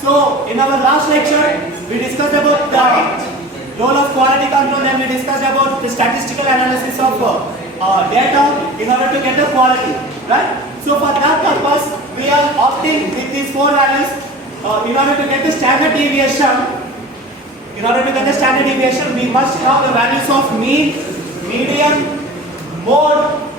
So in our last lecture, we discussed about the role of quality control, and we discussed about the statistical analysis of data in order to get the quality, right? So for that purpose, we are opting with these four values in order to get the standard deviation. In order to get the standard deviation, we must have the values of mean, median, mode,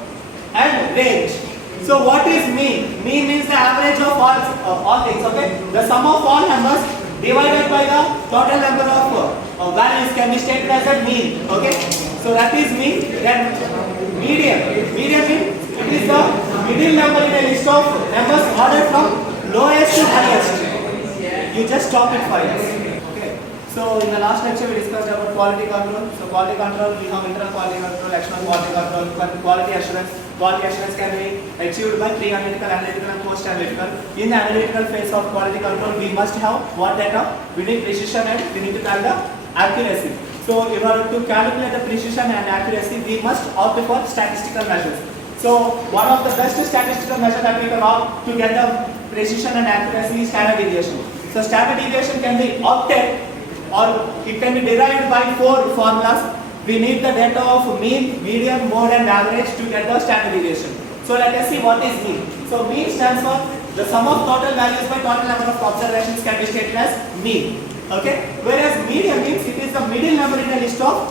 and range. So what is mean? Mean means the average of all things. Okay, the sum of all numbers divided by the total number of values can be stated as a mean. Okay, so that is mean. Then median. Median means it is the middle number in a list of numbers ordered from lowest to highest. You just stop it 5 years. So in the last lecture we discussed about quality control. So quality control, we have internal quality control, external quality control, quality assurance. Quality assurance can be achieved by pre-analytical, analytical and post-analytical. In the analytical phase of quality control, we must have what data? We need precision and we need to calculate the accuracy. So in order to calculate the precision and accuracy, we must opt for statistical measures. So one of the best statistical measures that we can opt to get the precision and accuracy is standard deviation. So standard deviation can be opted, or it can be derived by 4 formulas. We need the data of mean, median, mode and average to get the standard deviation. So let us see what is mean. So mean stands for the sum of total values by total number of observations can be stated as mean. Okay. Whereas median means it is the middle number in a list of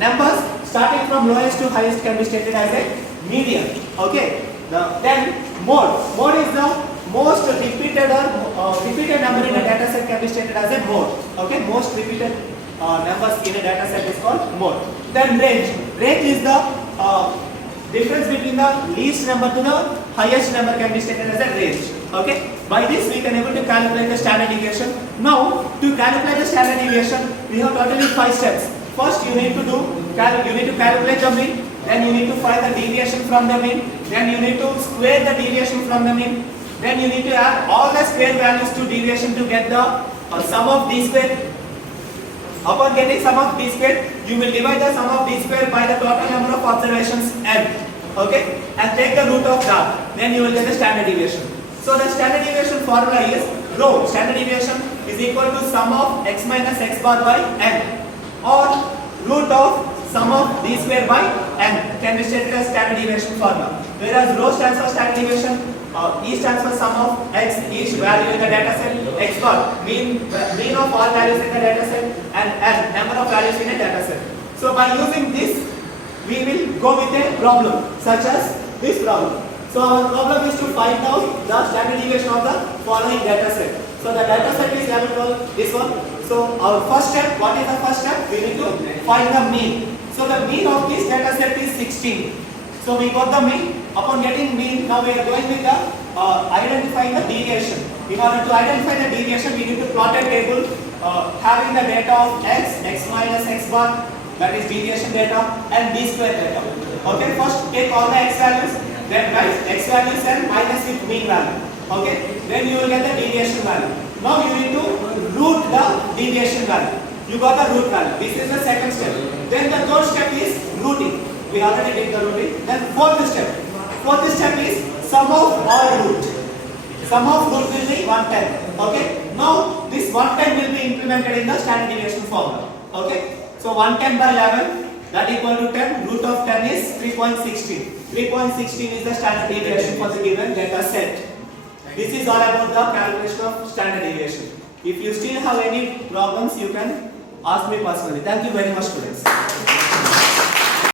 numbers starting from lowest to highest can be stated as a median. Okay. Then mode. Mode is the most repeated or repeated number in a data set can be stated as a mode. Okay, most repeated numbers in a data set is called mode. Then range. Range is the difference between the least number to the highest number can be stated as a range. Okay, by this we can able to calculate the standard deviation. Now to calculate the standard deviation, we have totally 5 steps. First you need to calculate the mean. Then you need to find the deviation from the mean. Then you need to square the deviation from the mean. Then you need to add all the square values to deviation to get the sum of d square. Upon getting sum of d square, you will divide the sum of d square by the total number of observations n. Okay, and take the root of that. Then you will get the standard deviation. So the standard deviation formula is rho. Standard deviation is equal to sum of x minus x bar by n, or root of sum of d square by n can be stated as standard deviation formula. Whereas rho stands for standard deviation. E stands for sum of x, each value in the data set, x bar, mean of all values in the data set, and n, number of values in a data set. So by using this, we will go with a problem such as this problem. So our problem is to find out the standard deviation of the following data set. So the data set is level 12, this one. So our first step, what is the first step? We need to find the mean. So the mean of this data set is 16. So we got the mean. Upon getting mean, now we are going with the identifying the deviation. In order to identify the deviation, we need to plot a table having the data of x, x minus x bar, that is deviation data, and d square data. Okay, first take all the x values, then write x values and minus with mean value. Okay, then you will get the deviation value. Now you need to root the deviation value. You got the root value. This is the second step. Then the third step is rooting. We already did the rooting. Then fourth step. Fourth step is sum of all root. Sum of root will be 110. Okay. Now this 110 will be implemented in the standard deviation formula. Okay. So 110 by 11 that equal to 10. Root of 10 is 3.16. 3.16 is the standard deviation for the given data set. This is all about the calculation of standard deviation. If you still have any problems, you can ask me personally. Thank you very much, students.